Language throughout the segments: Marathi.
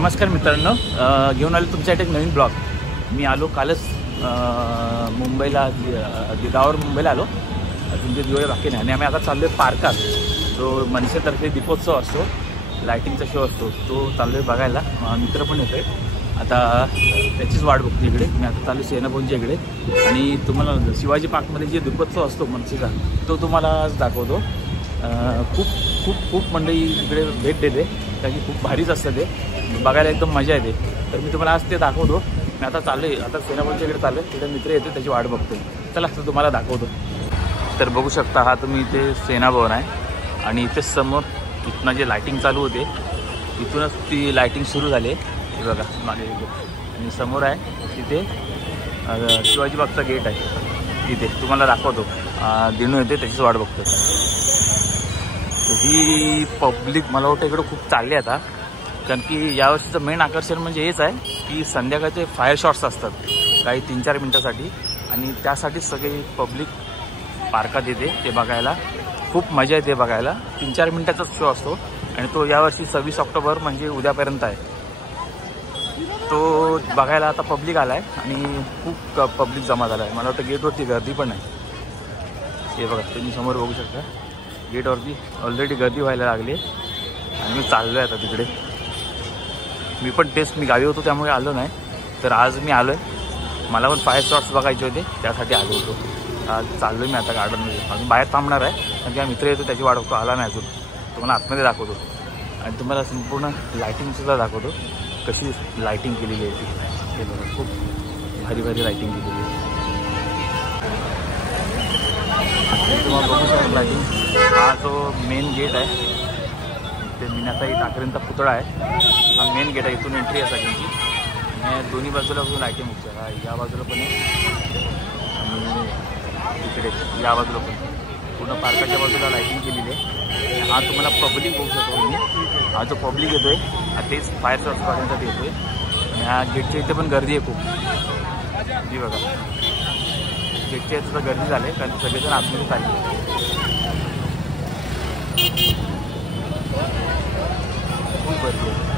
नमस्कार मित्रांनो, घेऊन आलो तुमच्यासाठी एक नवीन ब्लॉग। मी आलो कालच मुंबईला, गावावर मुंबईला आलो। तुमचे दिवाळी बाकी नाही आणि आम्ही आता चाललो आहे पार्कात। जो मनसेतर्फे दीपोत्सव असतो, लायटिंगचा शो असतो, तो चाललो आहे बघायला। मित्र पण येतोय, आता त्याचीच वाट बघतो इकडे। मी आता चालू सेनाभवनच्या इकडे आणि तुम्हाला शिवाजी पार्कमध्ये जे दीपोत्सव असतो मनसेचा, तो तुम्हाला आज दाखवतो। खूप खूप खूप मंडळी इकडे भेट देते, कारण की खूप भारीच असतं ते बघायला, एकदम मजा येते। तर मी तुम्हाला आज ते दाखवतो। मी आता चाललो आहे, आता सेनाभवनच्या इकडे चाललो आहे। तिथे मित्र येतो, त्याची वाट बघतो। चला तर तुम्हाला दाखवतो। तर बघू शकता, हा तुम्ही इथे सेनाभवन आहे आणि इथे समोर इथनं जे लायटिंग चालू होते, इथूनच ती लायटिंग सुरू झाली। हे बघा मागे, आणि समोर आहे तिथे शिवाजी बागचा गेट आहे, तिथे तुम्हाला दाखवतो। दिनू येते, त्याचीच वाट बघतो। ही पब्लिक मला वाटतं इकडं खूप चालली आता, कारण की यावर्षीचं मेन आकर्षण म्हणजे हेच आहे की संध्याकाळचे फायर शॉट्स असतात काही 3-4 मिनटासाठी, आणि त्यासाठी सगळी पब्लिक पार्कात येते ते बघायला। खूप मजा येते बघायला। 3-4 मिनटाचाच शो असतो आणि तो यावर्षी 26 ऑक्टोबर म्हणजे उद्यापर्यंत आहे। तो बघायला आता पब्लिक आला आहे आणि खूप पब्लिक जमा झाला आहे। मला वाटतं गेटवरती गर्दी पण आहे। हे बघा तुम्ही समोर बघू शकता, गेटवरती ऑलरेडी गर्दी व्हायला लागली आणि मी चाललो आहे आता तिकडे। मी गावी होतो त्यामुळे आलो नाही, तर आज मी आलो आहे। मला पण फायर शॉट्स बघायचे होते, त्यासाठी आलो होतो। आज चाललो मी आता गार्डनमध्ये, अजून बाहेर थांबणार आहे कारण की मित्र येतो, त्याची वाट बघतो, आला नाही अजून। तुम्हाला आतमध्ये दाखवतो आणि तुम्हाला संपूर्ण लायटिंगसुद्धा दाखवतो, कशी लायटिंग केलेली आहे ती। हे बघा, खूप भारी भारी लायटिंग केलेली आहे। तुम्हाला बघू शकता लायटिंग। हा जो मेन गेट आहे, ते मीनाताई ठाकरेंचा पुतळा आहे, हा मेन गेट आहे। इथून एंट्री आहे सगळ्यांची आणि दोन्ही बाजूला लायटिंग आहे। या बाजूला पण आहे आणि इकडे या बाजूला पण, पूर्ण पार्काच्या बाजूला लायटिंग केलेली आहे। हा तुम्हाला पब्लिक बघू शकतो मी, हा जो पब्लिक येतोय तेच फायर शॉट्स बघण्यासाठी येतोय। आणि ह्या गेटच्या इथे पण गर्दी आहे खूप। ही बघा, गेटच्या इथे तर गर्दी झाली, कारण सगळेजण आतमध्ये चालले, खूप गर्दी आहे।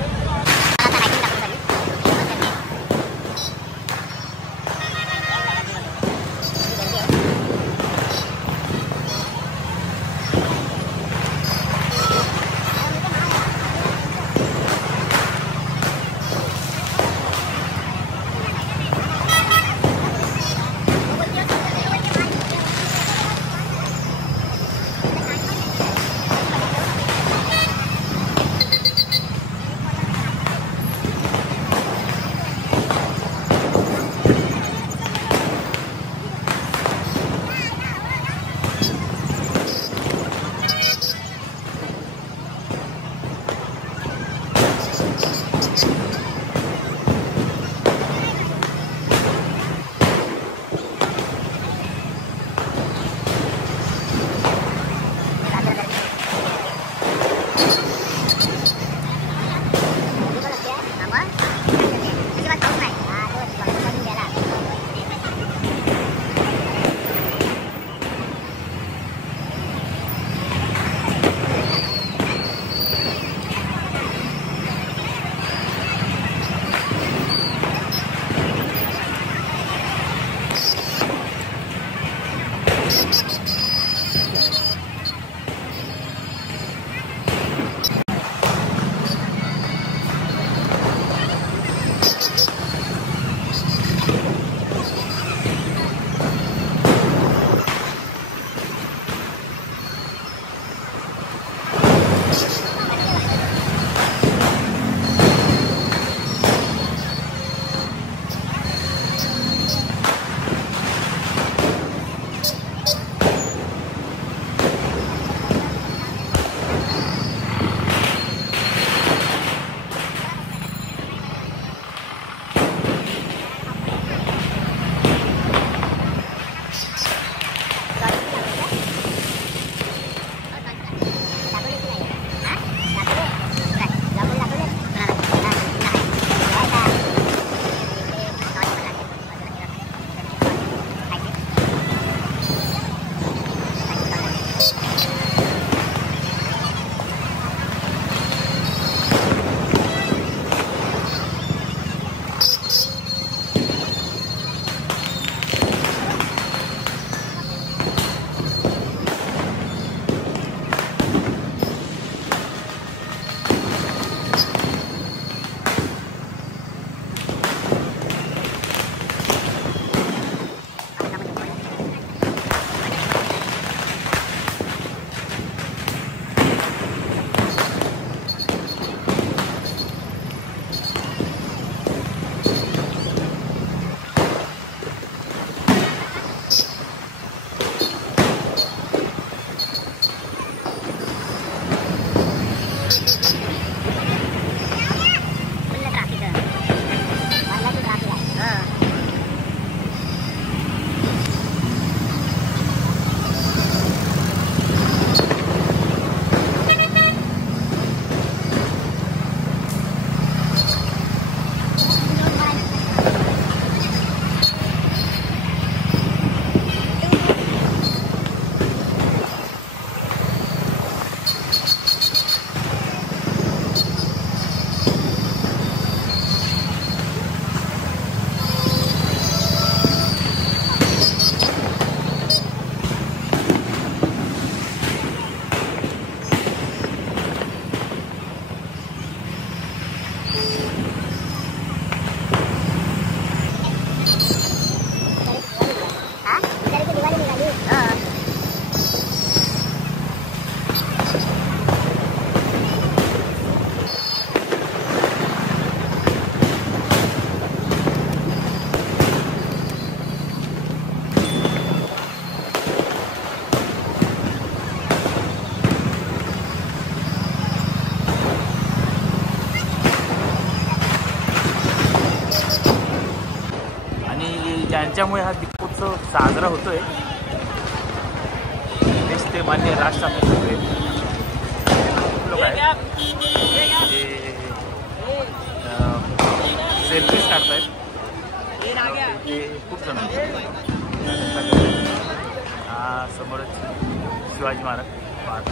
त्यांच्यामुळे हा दीपोत्सव साजरा होतोय. देश ते मान्य राष्ट्र आपले सगळे लोक आहेत जे सेल्फीज काढतायत. ते खूप जण आहेत. हा समोरच शिवाजी महाराज पाहत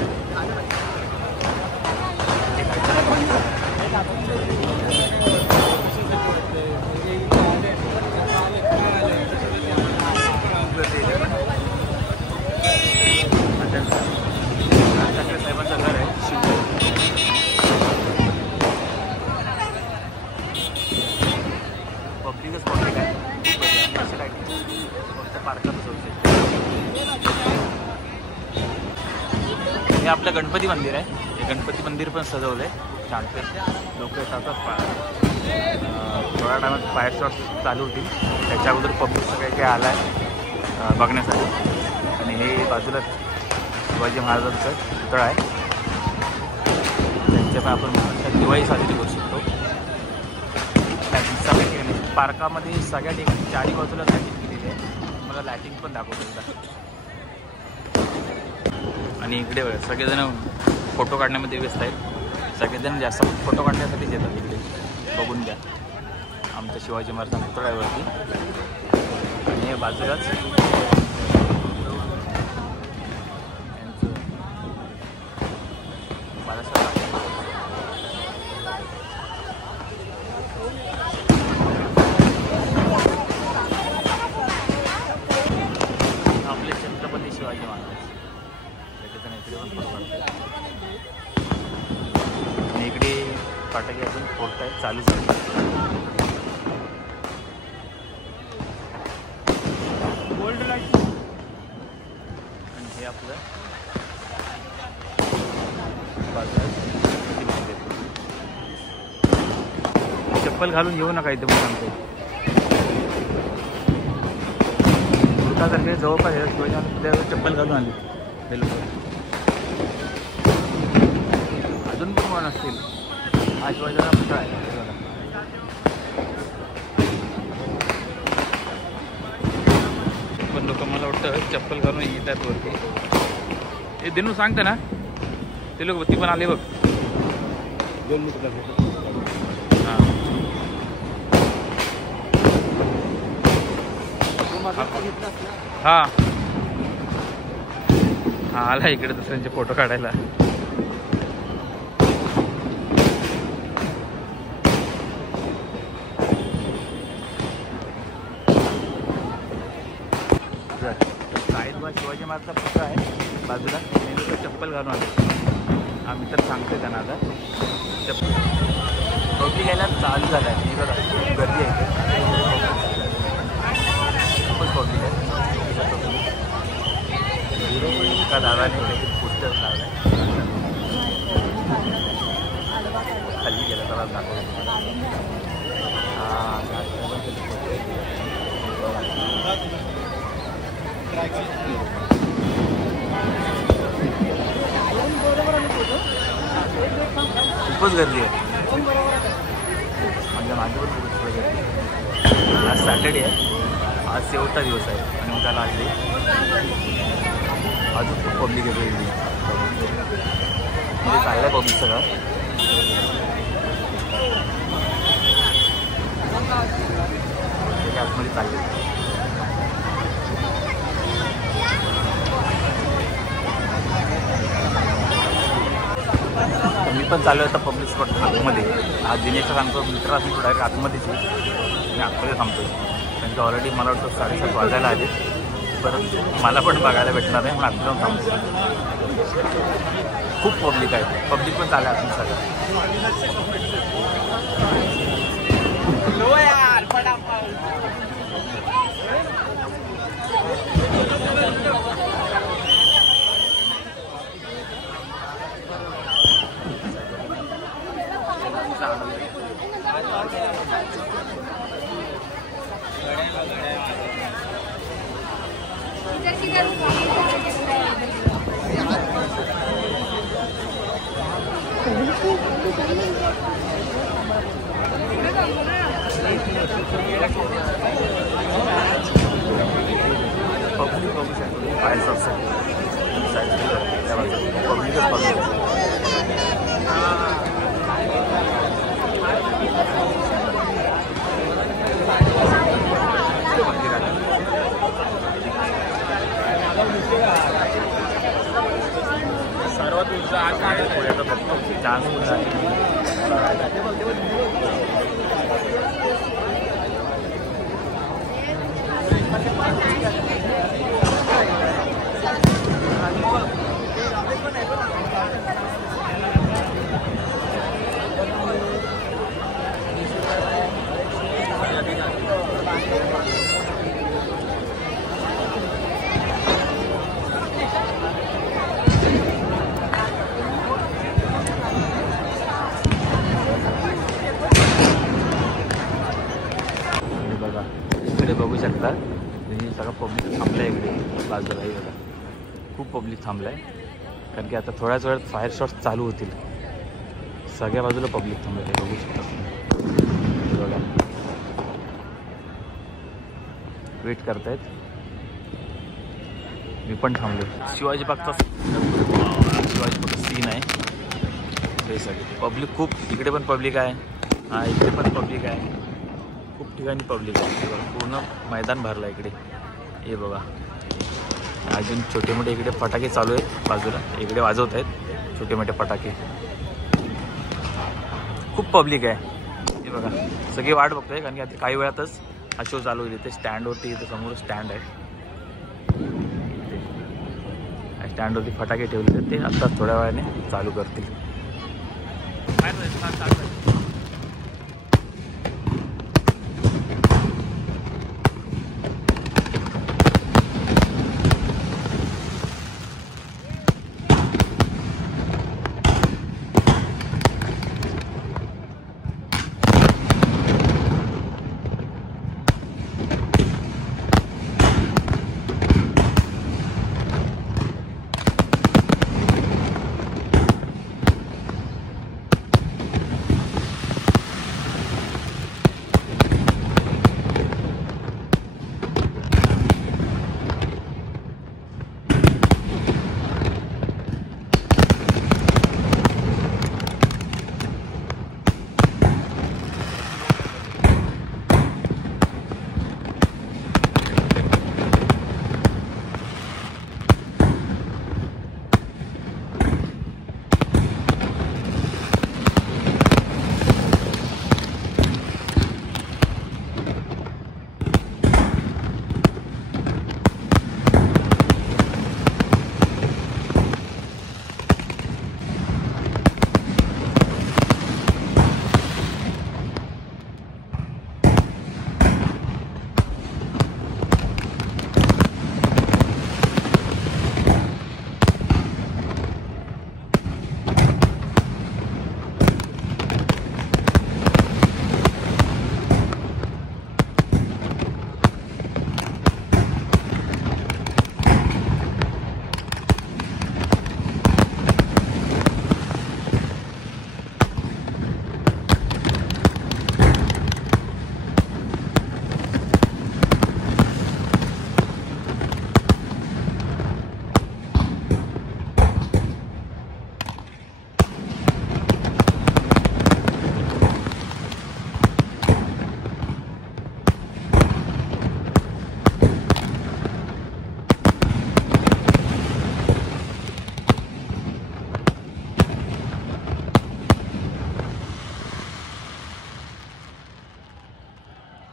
साहेबांचं घर आहे पब्लिकच पब्लिक आहे. असं काय फक्त पार्कातच होते. हे आपलं गणपती मंदिर आहे. हे गणपती मंदिर पण सजवलं आहे खूप छान. लोक येतात. थोड्या टायमात फायर शॉट चालू होतील. त्याच्या अगोदर पब्लिक सगळे काही आला आहे बघण्यासाठी. आणि हे बाजूला शिवाजी महाराजांचं पुतळा आहे. त्यांच्या पण आपण दिवाळी साजरी करू शकतो. सगळ्या ठिकाणी पार्कामध्ये सगळ्या ठिकाणी चारी बाजूला लायटिंग केलेली आहे. मला लायटिंग पण दाखवतो. आणि इकडे सगळेजण फोटो काढण्यामध्ये व्यस्त आहेत. सगळेजण जास्त फोटो काढण्यासाठीच येतात इकडे. बघून घ्या आमच्या शिवाजी महाराजांच्या पुतळ्यावरती. आणि हे बाजूलाच आपले छत्रपती शिवाजी महाराज त्याच्यातून इकडे पण फोटो काढतात. आणि इकडे फटाके अजून फोडत आहेत चालू झाले. आणि हे आपलं चप्पल घालून येऊ नका इथे पण सांगतो. सारखे जवळपास शिवाजी चप्पल घालून आली हे लोक. अजून पण कोण असतील. हा शिवाजीचा पुतळा आहे. पण लोक मला वाटतं चप्पल घालून येतात वरती. हे दिनू सांगतं ना ते लोक ती पण आले बघ. हां हां आला इकडे दुसऱ्यांचे फोटो काढायला. साईडला शिवाजी महाराजचा पुतळा आहे बाजूला. मी चप्पल घालून आलो. आम्ही तर सांगतोय त्यांना आता चप्पल पब्लिक यायला चालू झालं आहे. ही बघा गर्दी आहे. खूपच पब्लिक आहे. एका दादाने पोस्टर लावलं आहे. खाली गेला तर दाखवतो. खूपच गर्दी आहे. म्हणजे माझी पण खूपच गर्दी आहे. आज सॅटर्डे आहे. आज शेवटचा दिवस आहे आणि मग त्याला आज अजून खूप पब्लिक आहे. म्हणजे चाललं आहे पब्लिक सगळं. आतमध्ये चालले. मी पण चालू आहे आता पब्लिक स्पॉट आतमध्ये. आज दिनेशला सांगतो मित्र असं तो डायरेक्ट आतमध्येच मी आतमध्ये थांबतो. त्यांचं ऑलरेडी मला वाटतं 7:30 वाजायला आले. परत मला पण बघायला भेटणार आहे म्हणून आतमध्ये थांबतो. खूप पब्लिक आहे. पब्लिक पण चालू आहे आतून सगळं. फायर सबसेट त्या बाजूला पब्लिकच पब्लिक आहे. सर्वात उंचा पुण्याचा बघतो चान्स कुठला बघू शकता. तुम्ही सगळं पब्लिक थांबलं आहे इकडे बाजूला. बघा खूप पब्लिक थांबलं आहे कारण की आता थोड्याच वेळात फायर शॉट्स चालू होतील. सगळ्या बाजूला पब्लिक थांबलं आहे बघू शकता. बघा वेट करतायत. मी पण थांबलो. शिवाजी बागचा सीन आहे. हे सगळे पब्लिक खूप इकडे पण पब्लिक आहे. हा इकडे पण पब्लिक आहे. खूप ठिकाणी पब्लिक आहे. पूर्ण मैदान भरलं इकडे. हे बघा अजून छोटे मोठे इकडे फटाके चालू आहेत बाजूला. इकडे वाजवत आहेत छोटे मोठे फटाके. खूप पब्लिक आहे. हे बघा सगळे वाट बघतोय कारण की आता काही वेळातच हा शो चालू होईल. इथे स्टँडवरती इथे समोर स्टँड आहे. स्टँडवरती फटाके ठेवले ते आत्ताच थोड्या वेळाने चालू करतील.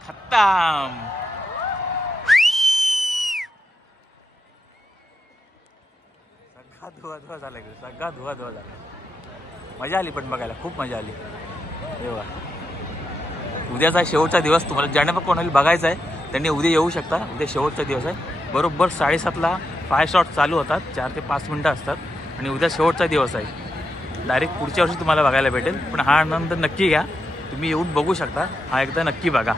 खत्म. सगळा धुवा झाला इकडे. सगळा धुवा झाला. मजा आली पण बघायला. खूप मजा आली. तेव्हा उद्याचा शेवटचा दिवस. तुम्हाला ज्यांना पण कोणाला बघायचं आहे त्यांनी उद्या येऊ शकता. उद्या शेवटचा दिवस आहे. बरोबर 7:30ला फायर शॉट चालू होतात. 4 ते 5 मिनटं असतात आणि उद्या शेवटचा दिवस आहे. डायरेक्ट पुढच्या वर्षी तुम्हाला बघायला भेटेल. पण हा आनंद नक्की घ्या. तुम्ही येऊन बघू शकता. हा एकदा नक्की बघा.